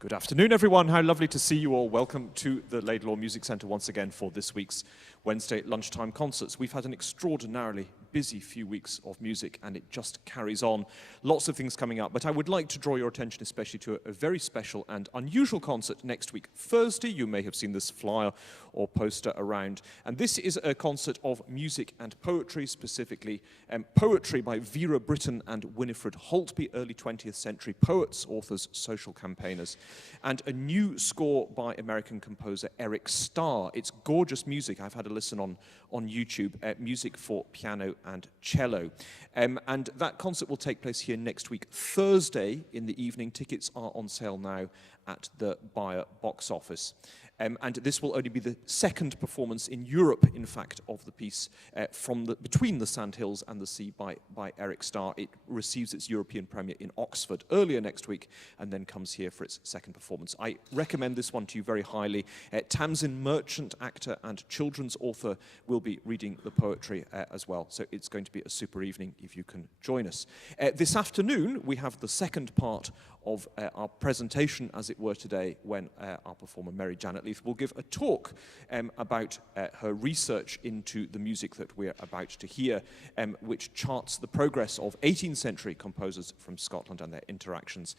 Good afternoon, everyone. How lovely to see you all. Welcome to the Laidlaw Music Centre once again for this week's Wednesday lunchtime concerts. We've had an extraordinarily busy few weeks of music, and it just carries on. Lots of things coming up, but I would like to draw your attention especially to a very special and unusual concert next week, Thursday. You may have seen this flyer or poster around. And this is a concert of music and poetry, specifically poetry by Vera Brittain and Winifred Holtby, early 20th century poets, authors, social campaigners, and a new score by American composer Eric Starr. It's gorgeous music. I've had a listen on YouTube, music for piano and cello. And that concert will take place here next week, Thursday in the evening. Tickets are on sale now at the Bayer box office. And this will only be the second performance in Europe, in fact, of the piece Between the Sandhills and the Sea by Eric Starr. It receives its European premiere in Oxford earlier next week and then comes here for its second performance. I recommend this one to you very highly. Tamsin Merchant, actor and children's author, will be reading the poetry as well. So it's going to be a super evening if you can join us. This afternoon, we have the second part of our presentation, as it were, today, when our performer Mary-Jannet Leith will give a talk about her research into the music that we're about to hear, which charts the progress of 18th century composers from Scotland and their interactions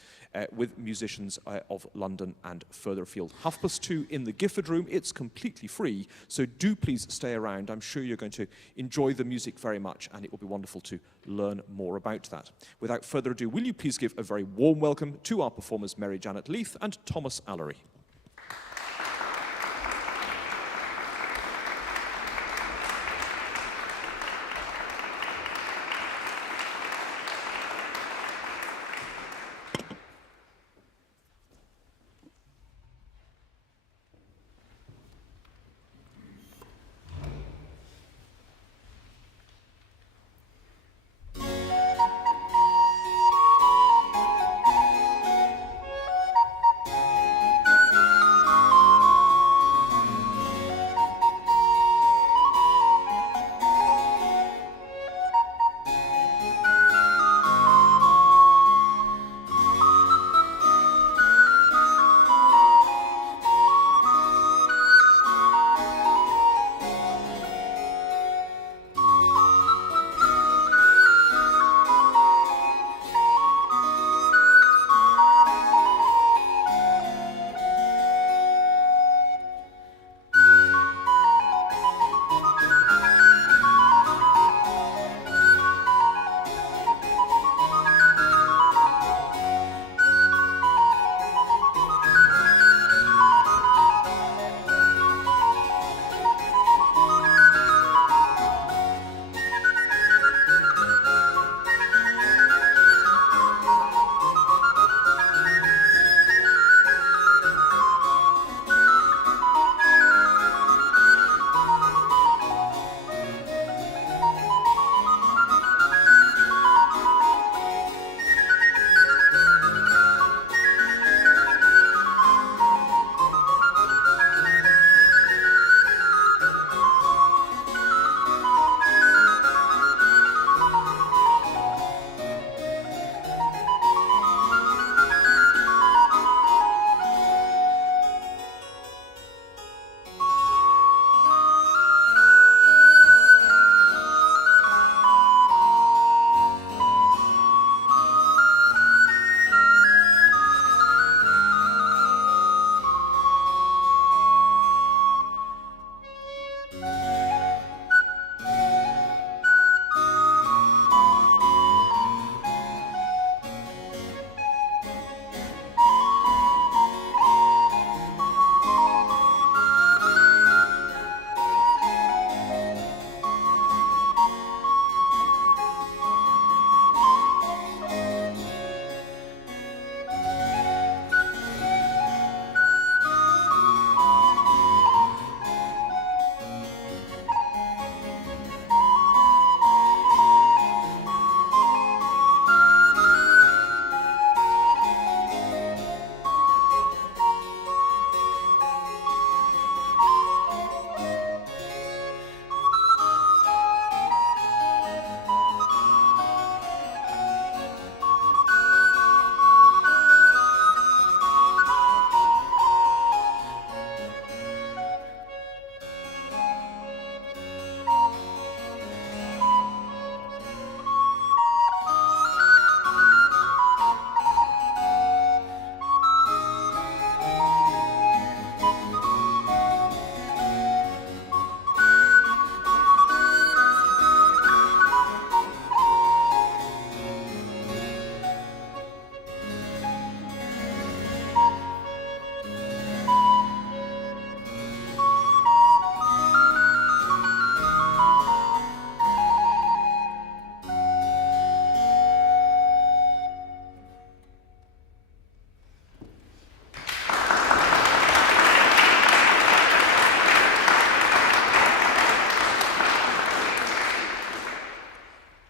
with musicians of London and further afield. 2:30 in the Gifford Room. It's completely free, so do please stay around. I'm sure you're going to enjoy the music very much, and it will be wonderful to learn more about that. Without further ado, will you please give a very warm welcome to our performers Mary-Jannet Leith and Thomas Allery.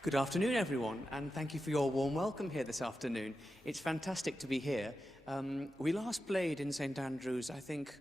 Good afternoon, everyone, and thank you for your warm welcome here this afternoon. It's fantastic to be here. We last played in St Andrews, I think,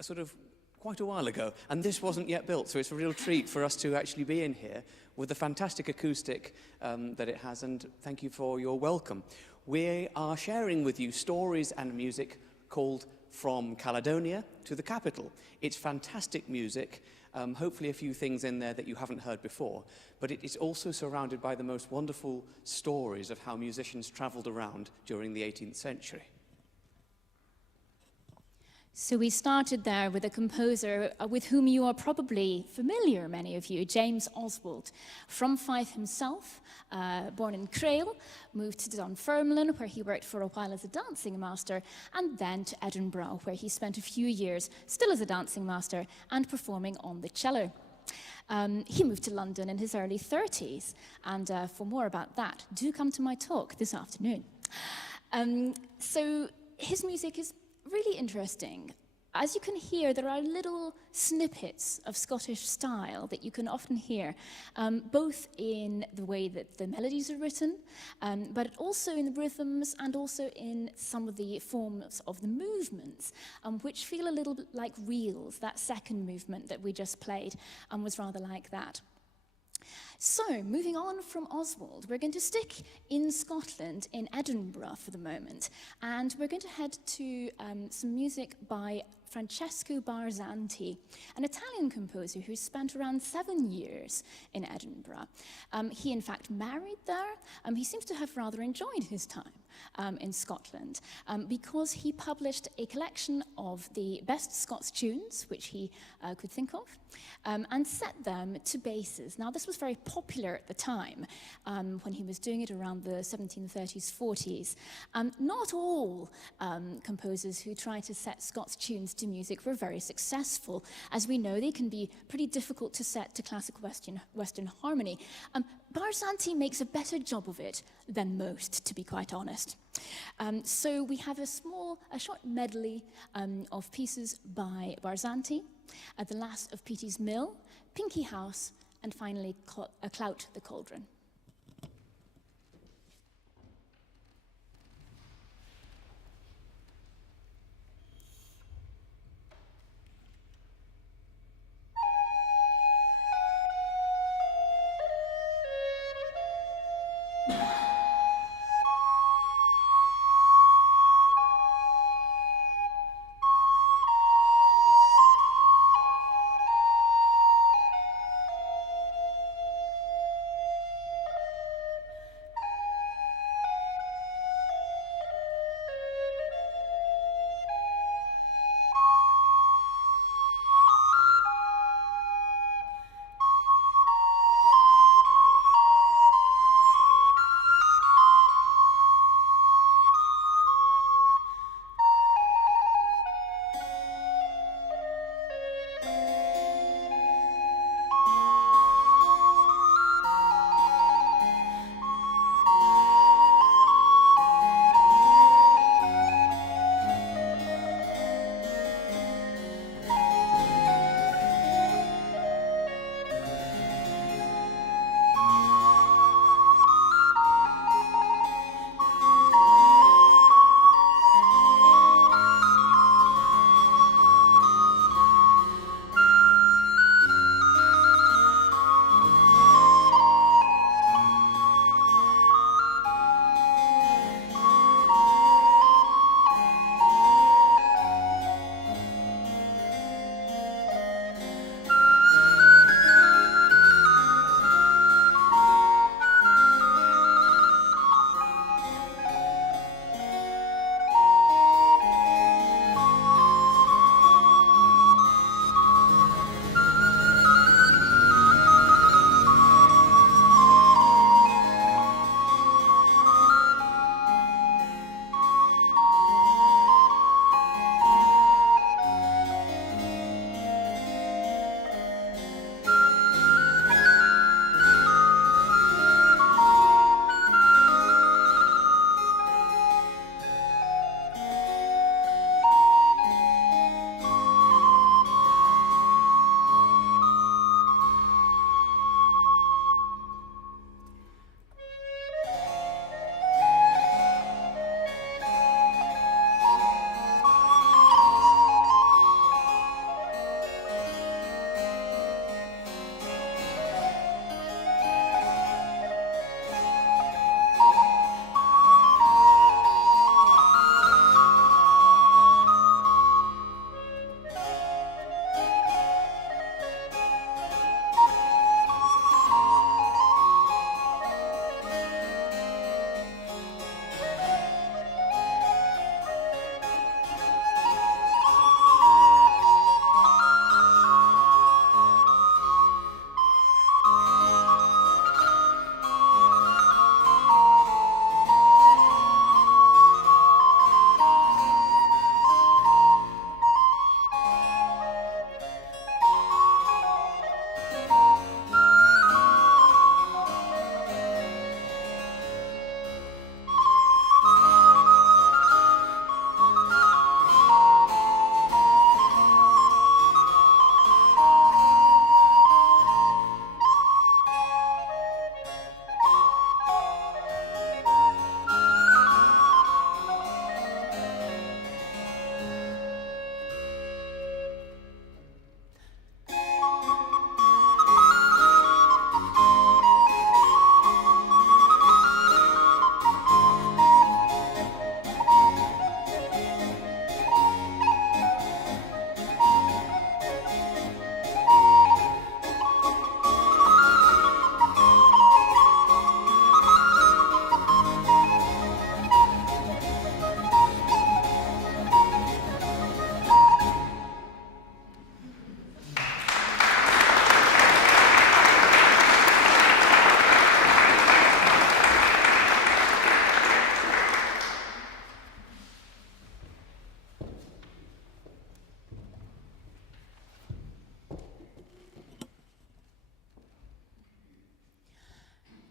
sort of quite a while ago, and this wasn't yet built, so it's a real treat for us to actually be in here with the fantastic acoustic that it has, and thank you for your welcome. We are sharing with you stories and music called From Caledonia to the Capital. It's fantastic music. Hopefully a few things in there that you haven't heard before, but it is also surrounded by the most wonderful stories of how musicians travelled around during the 18th century. So we started there with a composer with whom you are probably familiar, many of you, James Oswald. From Fife himself, born in Crail, moved to Dunfermline, where he worked for a while as a dancing master, and then to Edinburgh, where he spent a few years, still as a dancing master, and performing on the cello. He moved to London in his early 30s, and for more about that, do come to my talk this afternoon. So his music is really interesting. As you can hear, there are little snippets of Scottish style that you can often hear, both in the way that the melodies are written, but also in the rhythms and also in some of the forms of the movements, which feel a little bit like reels. That second movement that we just played was rather like that. So, moving on from Oswald, we're going to stick in Scotland, in Edinburgh for the moment, and we're going to head to some music by Francesco Barsanti, an Italian composer who spent around 7 years in Edinburgh. He, in fact, married there. He seems to have rather enjoyed his time in Scotland because he published a collection of the best Scots tunes, which he could think of, and set them to basses. Now, this was very popular at the time when he was doing it around the 1730s, 40s. Not all composers who try to set Scots tunes to music were very successful. As we know, they can be pretty difficult to set to classical Western harmony. Barsanti makes a better job of it than most, to be quite honest. So we have a short medley of pieces by Barsanti, The Lass of Peaty's Mill, Pinkie House, and finally Clout the Cauldron.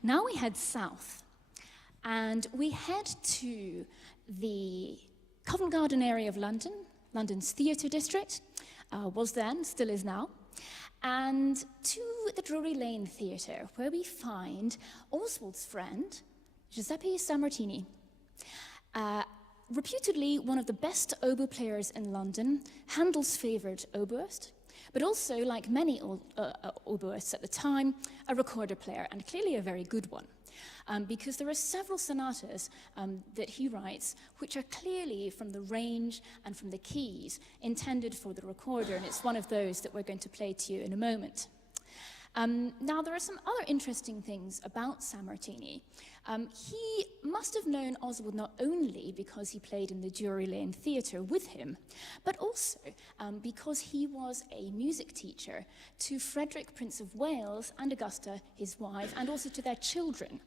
Now we head south, and we head to the Covent Garden area of London, London's theatre district, was then, still is now, and to the Drury Lane Theatre, where we find Oswald's friend, Giuseppe Sammartini. Reputedly one of the best oboe players in London, Handel's favoured oboist, but also, like many oboists at the time, a recorder player, and clearly a very good one. Because there are several sonatas that he writes which are clearly from the range and from the keys intended for the recorder, and it's one of those that we're going to play to you in a moment. Now, there are some other interesting things about Sammartini. He must have known Oswald not only because he played in the Drury Lane Theatre with him, but also because he was a music teacher to Frederick, Prince of Wales, and Augusta, his wife, and also to their children.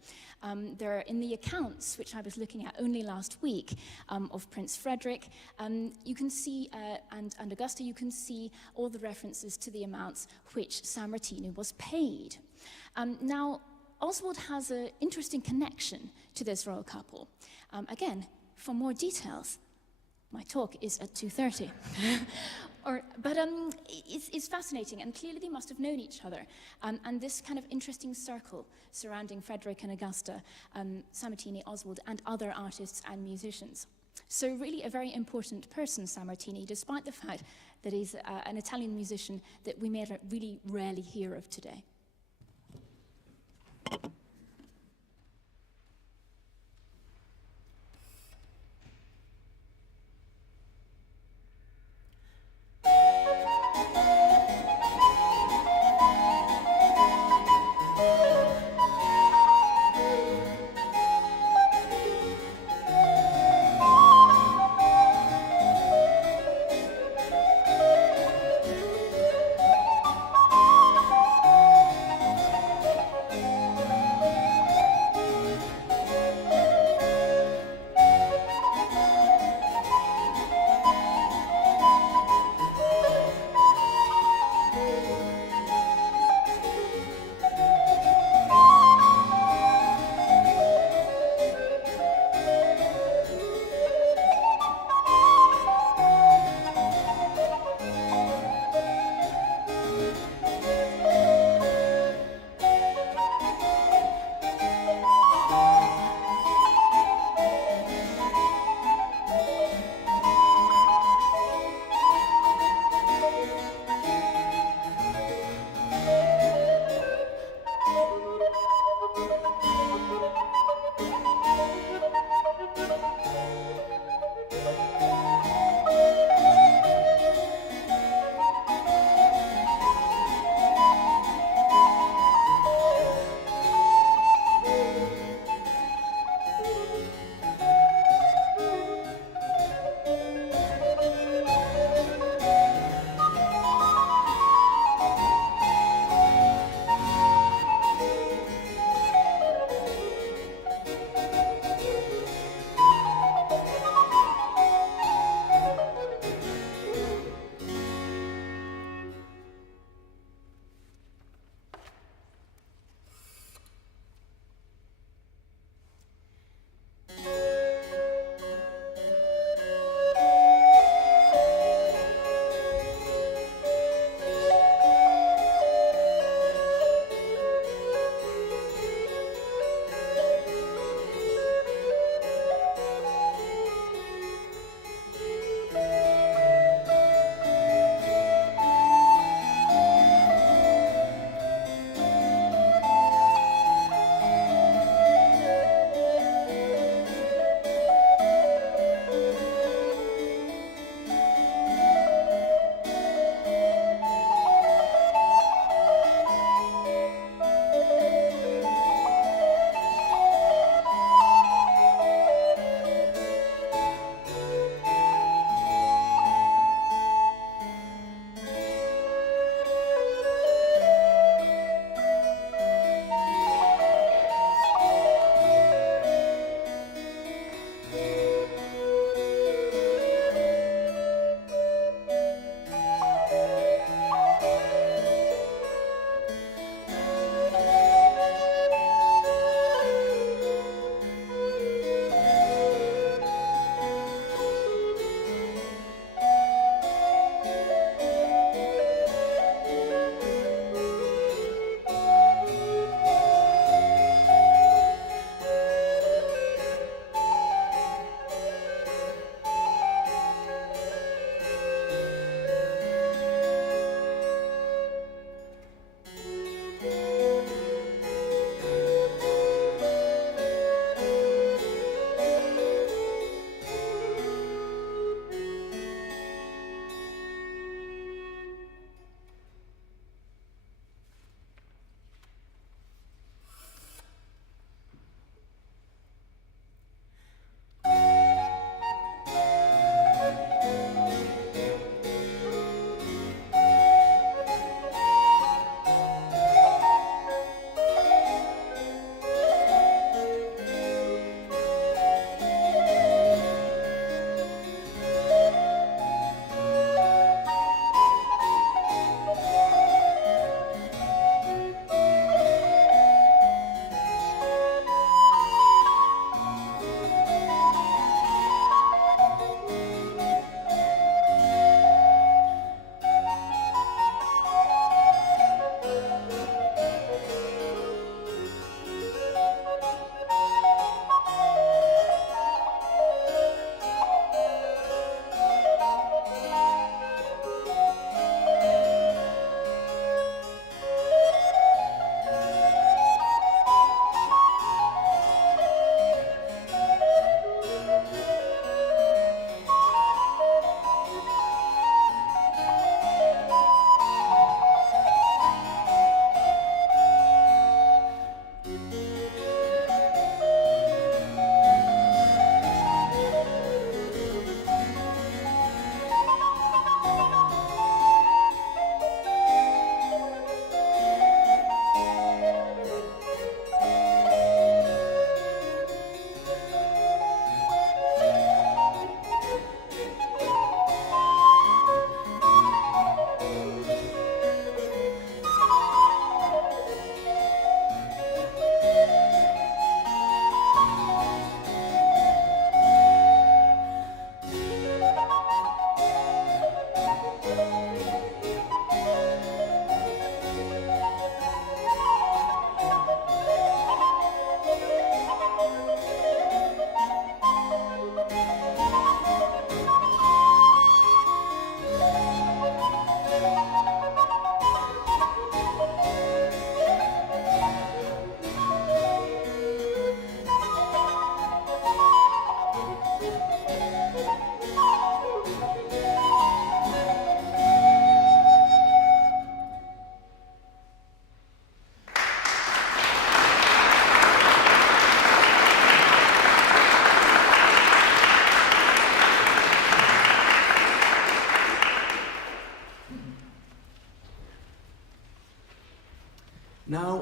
There are in the accounts, which I was looking at only last week, of Prince Frederick, you can see, and Augusta, you can see all the references to the amounts which Sammartini was paid. Now, Oswald has an interesting connection to this royal couple. Again, for more details, my talk is at 2:30. But it's fascinating, and clearly they must have known each other. And this kind of interesting circle surrounding Frederick and Augusta, Sammartini, Oswald, and other artists and musicians. So really a very important person, Sammartini, despite the fact that he's an Italian musician that we may really rarely hear of today.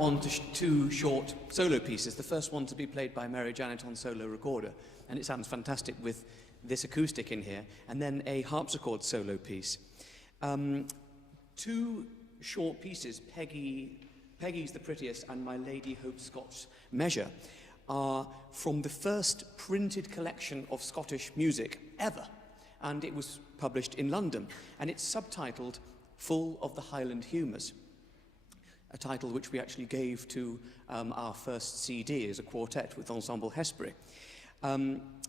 on to two short solo pieces. The first one to be played by Mary-Jannet on solo recorder, and it sounds fantastic with this acoustic in here, and then a harpsichord solo piece. Two short pieces, Peggy's The Prettiest and My Lady Hope Scotch Measure, are from the first printed collection of Scottish music ever, and it was published in London, and it's subtitled Full of the Highland Humours, a title which we actually gave to our first CD as a quartet with Ensemble Hespery.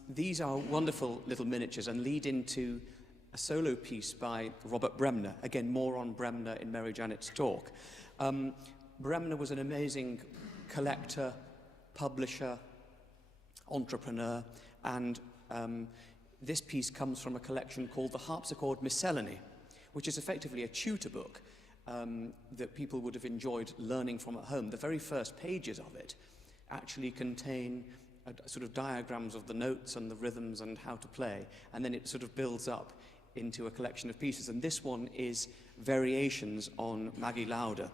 These are wonderful little miniatures and lead into a solo piece by Robert Bremner. Again, more on Bremner in Mary-Jannet's talk. Bremner was an amazing collector, publisher, entrepreneur, and this piece comes from a collection called the Harpsichord Miscellany, which is effectively a tutor book that people would have enjoyed learning from at home. The very first pages of it actually contain sort of diagrams of the notes and the rhythms and how to play, and then it sort of builds up into a collection of pieces. And this one is variations on Maggie Lauder.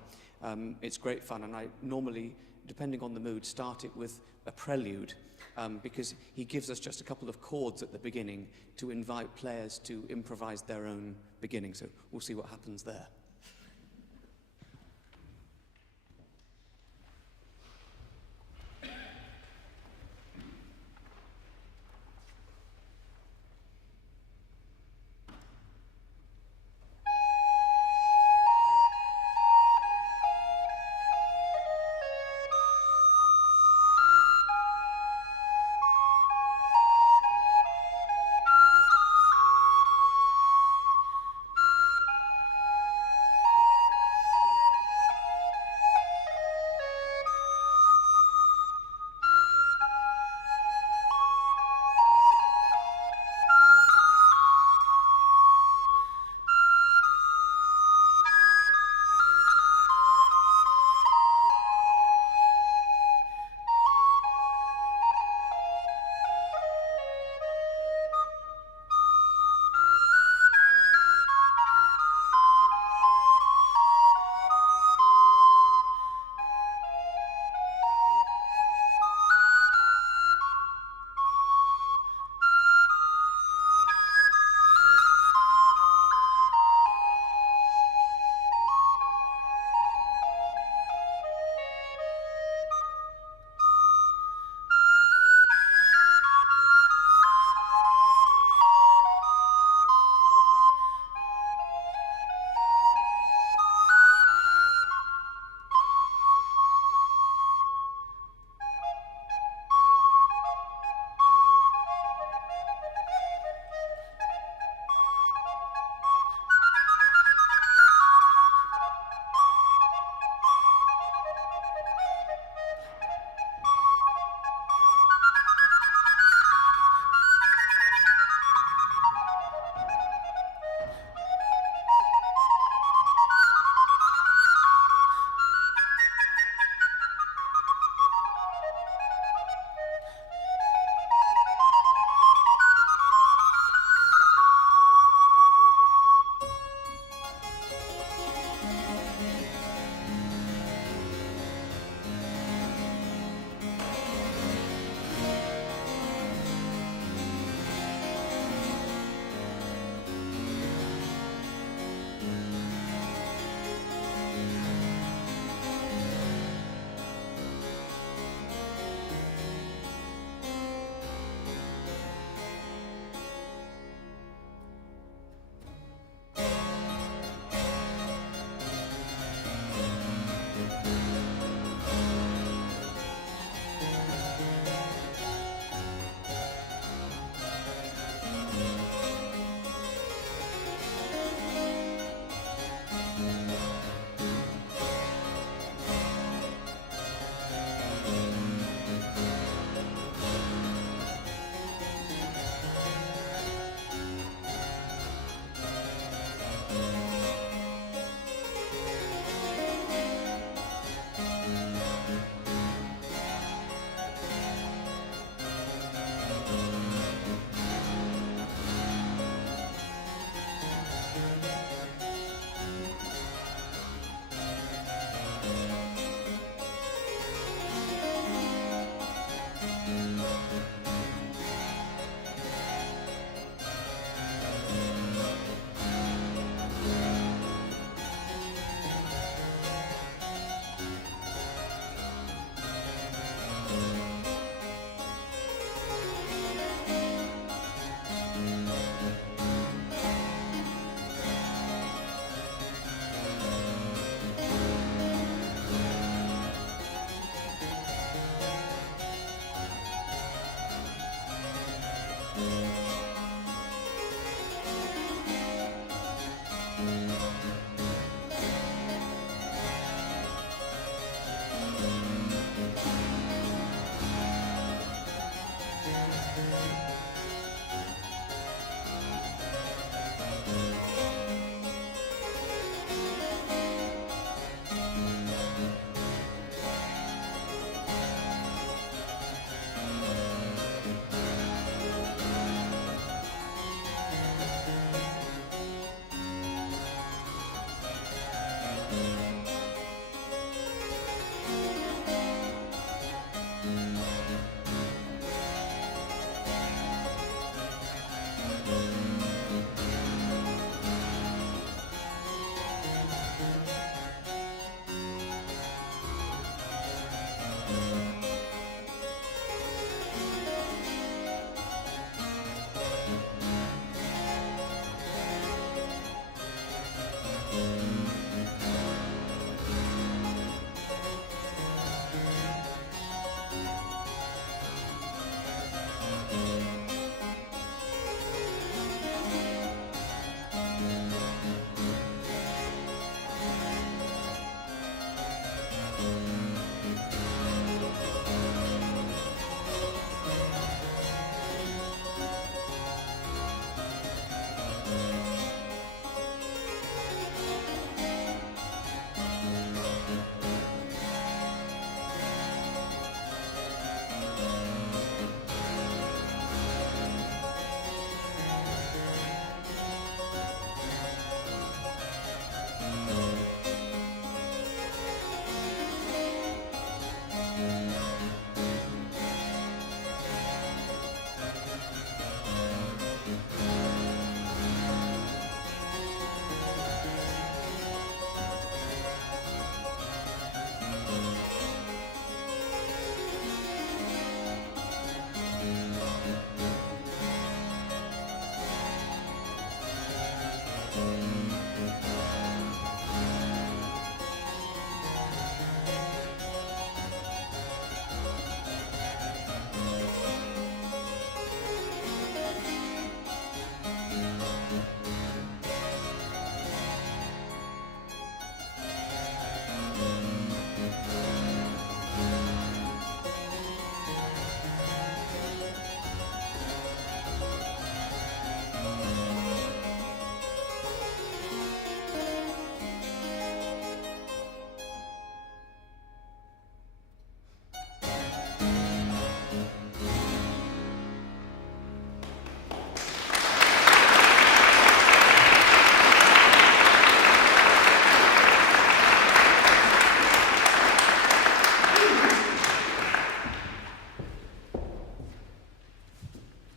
It's great fun, and I normally, depending on the mood, start it with a prelude, because he gives us just a couple of chords at the beginning to invite players to improvise their own beginning. So we'll see what happens there.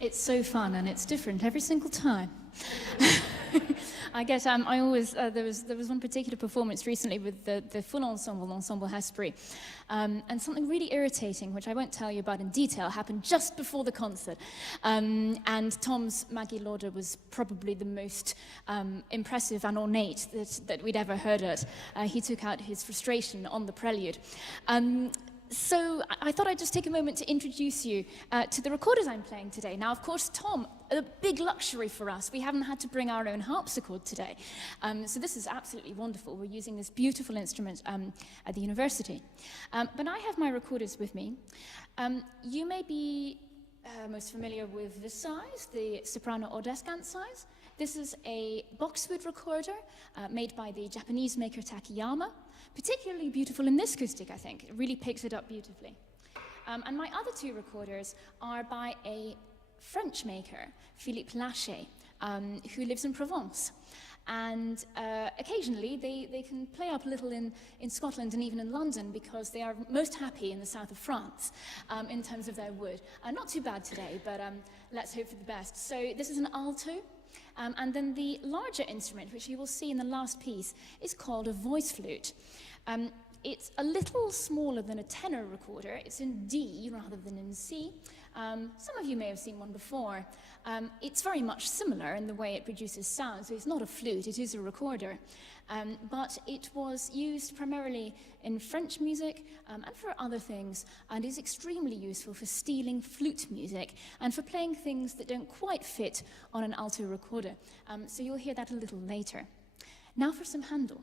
It's so fun and it's different every single time. I guess I always, there was one particular performance recently with the full ensemble Hesperi, and something really irritating, which I won't tell you about in detail, happened just before the concert. And Tom's Maggie Lauder was probably the most impressive and ornate that we'd ever heard it. He took out his frustration on the prelude. So I thought I'd just take a moment to introduce you to the recorders I'm playing today. Now, of course, Tom, a big luxury for us. We haven't had to bring our own harpsichord today. So this is absolutely wonderful. We're using this beautiful instrument at the university. But I have my recorders with me. You may be most familiar with this size, the soprano or descant size. This is a boxwood recorder made by the Japanese maker Takayama. Particularly beautiful in this acoustic, I think. It really picks it up beautifully. And my other two recorders are by a French maker, Philippe Lachet, who lives in Provence. And occasionally they can play up a little in Scotland and even in London because they are most happy in the south of France in terms of their wood. Not too bad today, but let's hope for the best. So this is an alto. And then the larger instrument, which you will see in the last piece, is called a voice flute. It's a little smaller than a tenor recorder. It's in D rather than in C, Some of you may have seen one before. It's very much similar in the way it produces sound, so it's not a flute, it is a recorder. But it was used primarily in French music and for other things, and is extremely useful for stealing flute music and for playing things that don't quite fit on an alto recorder. So you'll hear that a little later. Now for some Handel.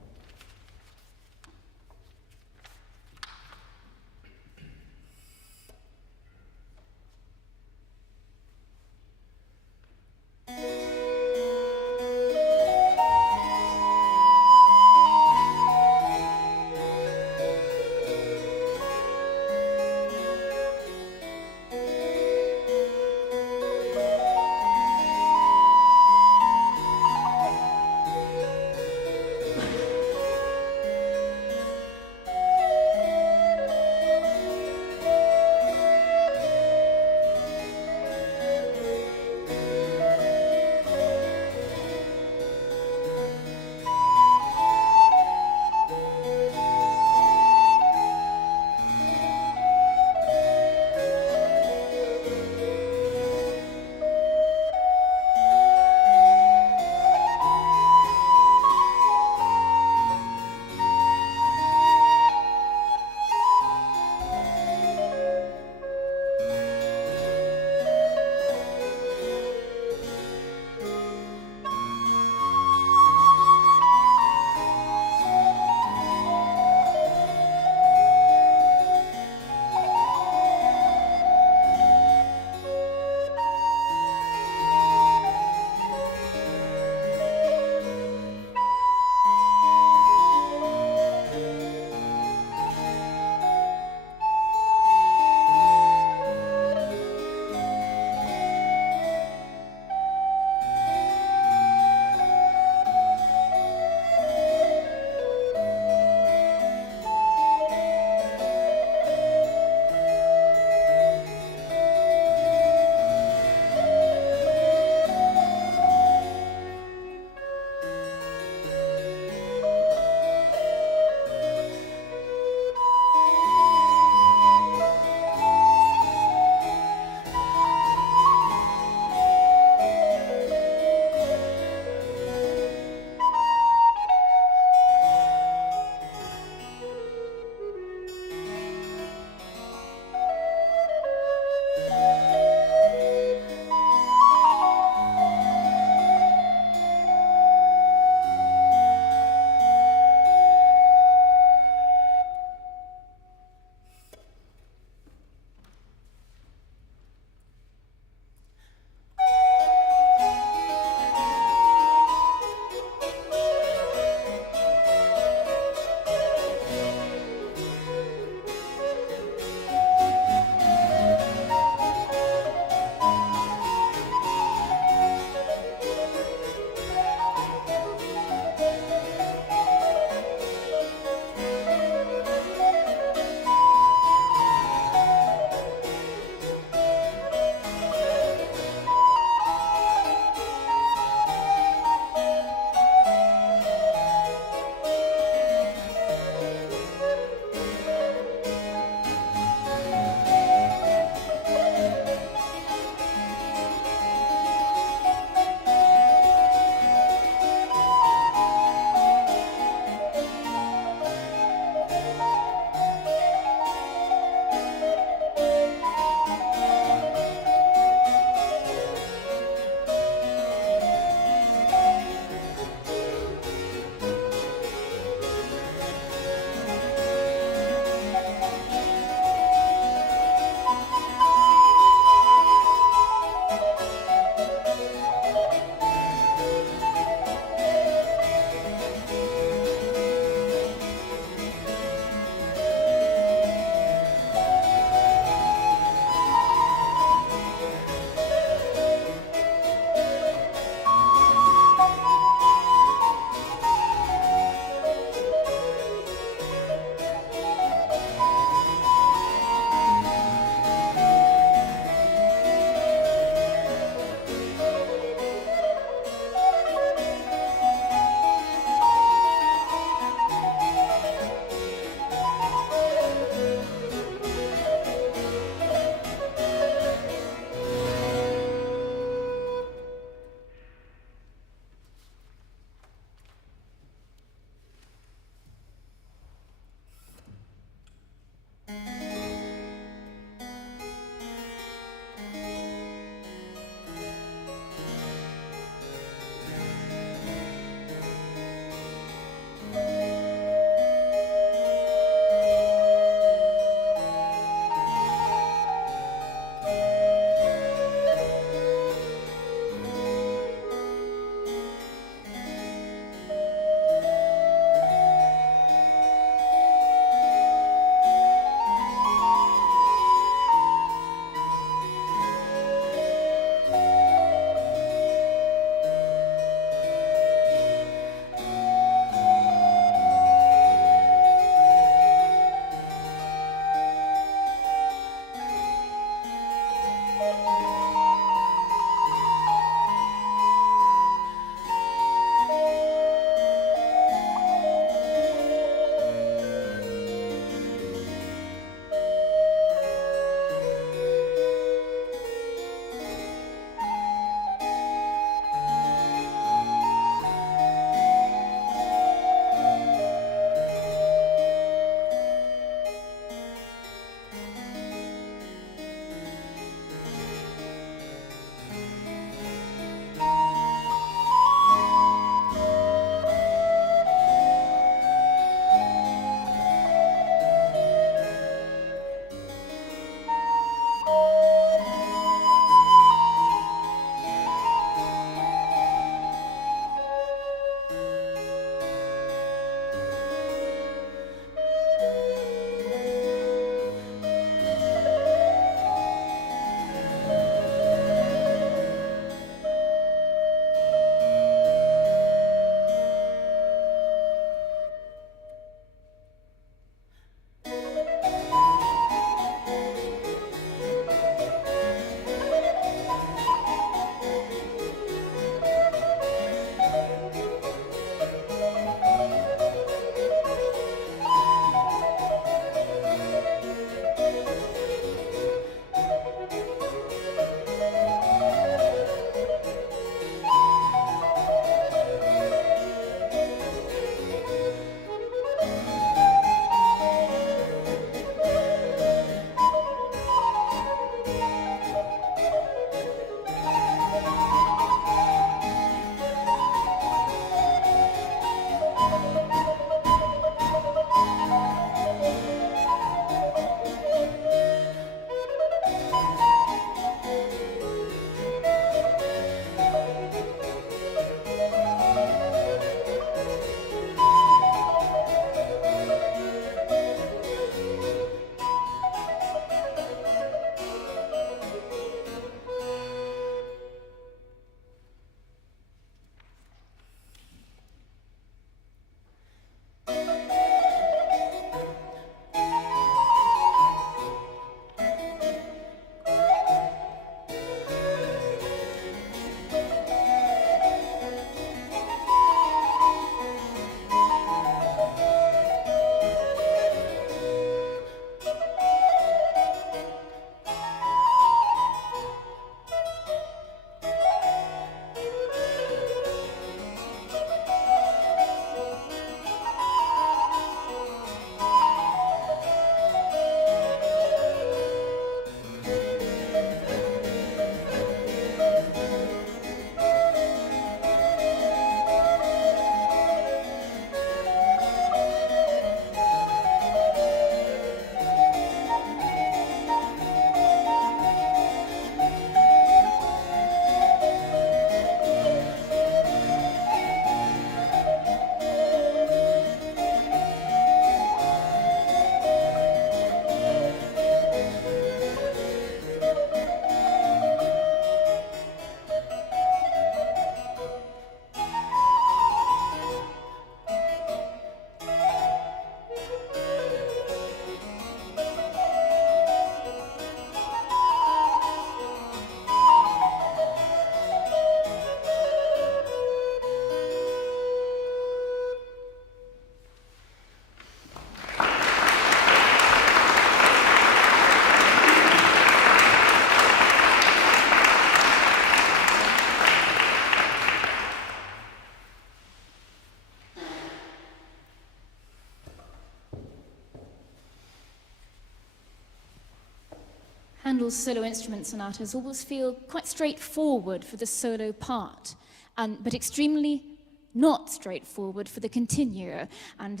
Handel's solo instrument sonatas always feel quite straightforward for the solo part, but extremely not straightforward for the continuo. And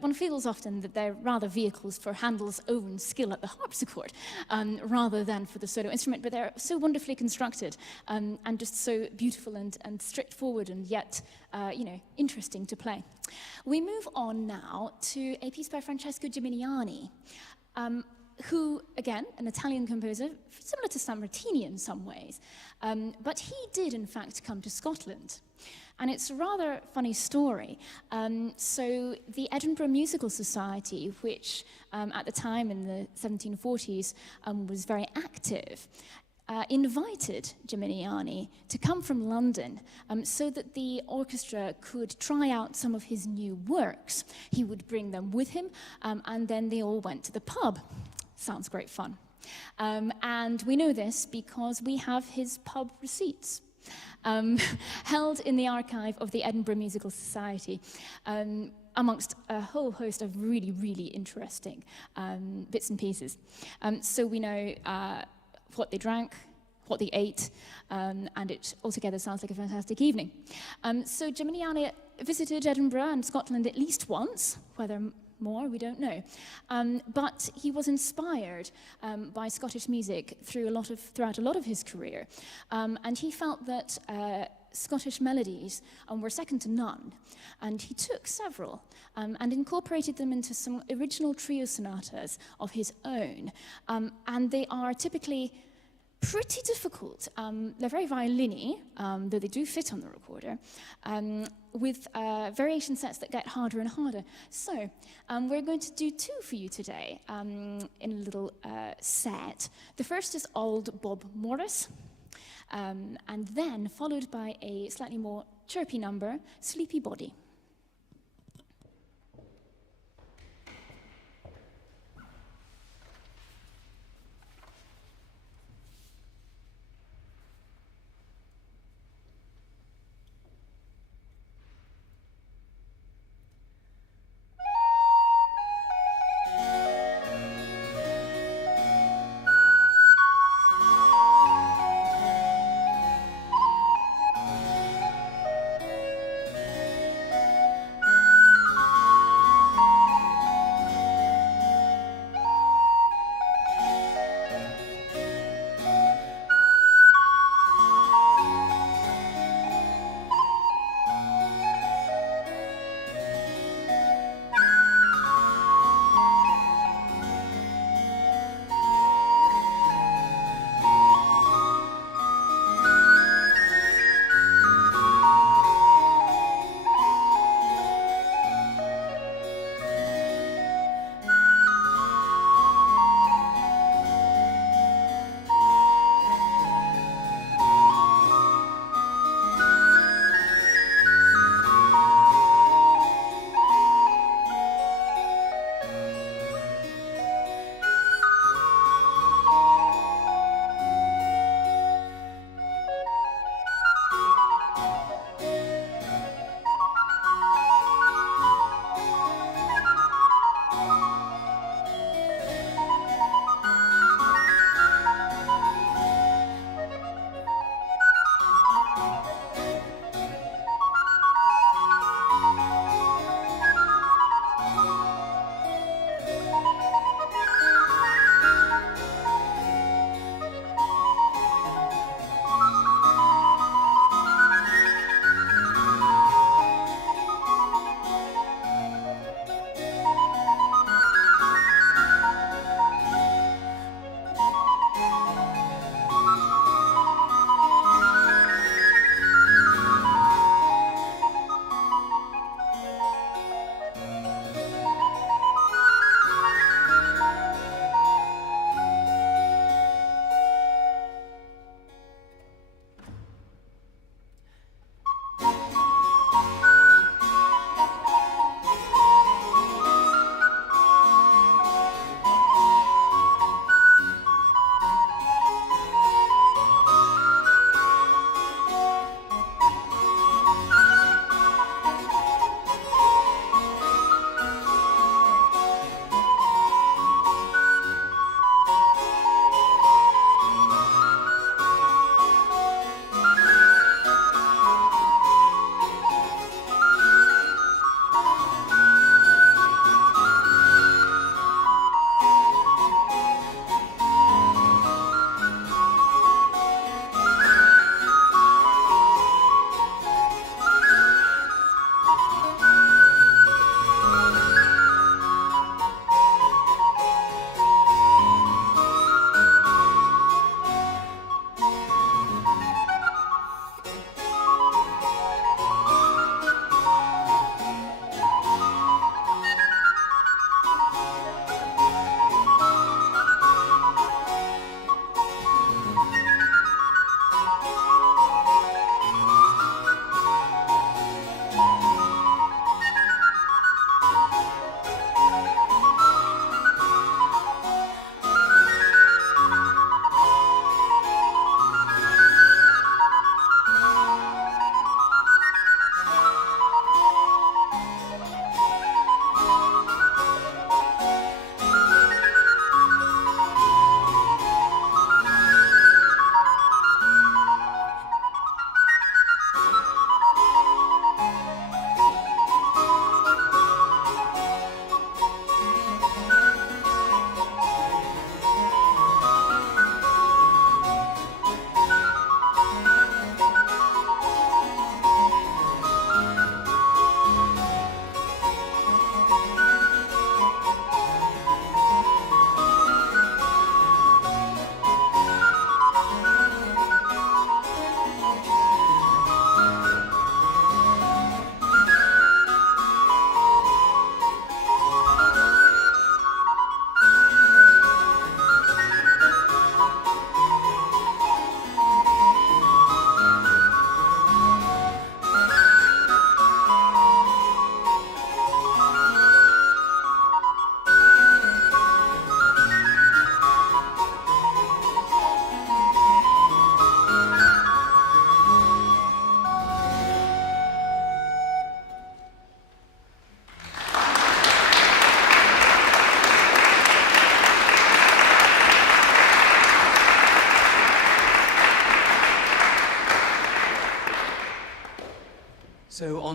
one feels often that they're rather vehicles for Handel's own skill at the harpsichord, rather than for the solo instrument, but they're so wonderfully constructed, and just so beautiful and straightforward, and yet, interesting to play. We move on now to a piece by Francesco Gimignani, who, again, an Italian composer, similar to Sammartini in some ways, but he did, in fact, come to Scotland. And it's a rather funny story. So the Edinburgh Musical Society, which at the time in the 1740s was very active, invited Gimignani to come from London so that the orchestra could try out some of his new works. He would bring them with him, and then they all went to the pub. Sounds great fun. And we know this because we have his pub receipts. Held in the archive of the Edinburgh Musical Society, amongst a whole host of really, really interesting bits and pieces. So we know what they drank, what they ate, and it altogether sounds like a fantastic evening. So Gimignani visited Edinburgh and Scotland at least once, whether more, we don't know. But he was inspired by Scottish music throughout a lot of his career. And he felt that Scottish melodies were second to none. And he took several and incorporated them into some original trio sonatas of his own. And they are typically pretty difficult. They're very violin-y, though they do fit on the recorder, with variation sets that get harder and harder. So we're going to do two for you today in a little set. The first is Old Bob Morris, and then followed by a slightly more chirpy number, Sleepy Body.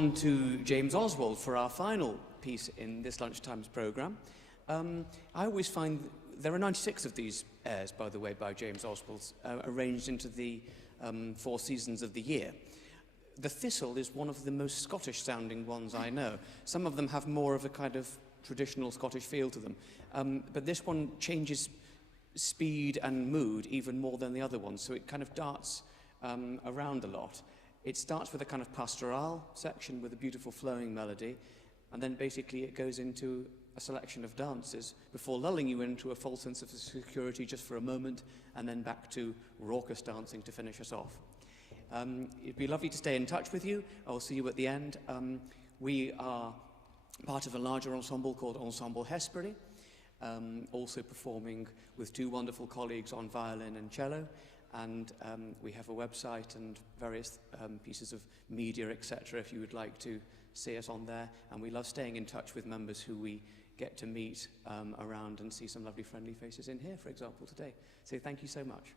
on to James Oswald for our final piece in this lunchtime's programme. I always find there are 96 of these airs, by the way, by James Oswald, arranged into the 4 seasons of the year. The Thistle is one of the most Scottish-sounding ones I know. Some of them have more of a kind of traditional Scottish feel to them, but this one changes speed and mood even more than the other ones, so it kind of darts around a lot. It starts with a kind of pastoral section with a beautiful flowing melody, and then basically it goes into a selection of dances before lulling you into a false sense of security just for a moment, and then back to raucous dancing to finish us off. It'd be lovely to stay in touch with you. I'll see you at the end. We are part of a larger ensemble called Ensemble Hespery, also performing with 2 wonderful colleagues on violin and cello, and we have a website and various pieces of media, etc., if you would like to see us on there. And we love staying in touch with members who we get to meet around and see some lovely friendly faces in here, for example, today. So thank you so much.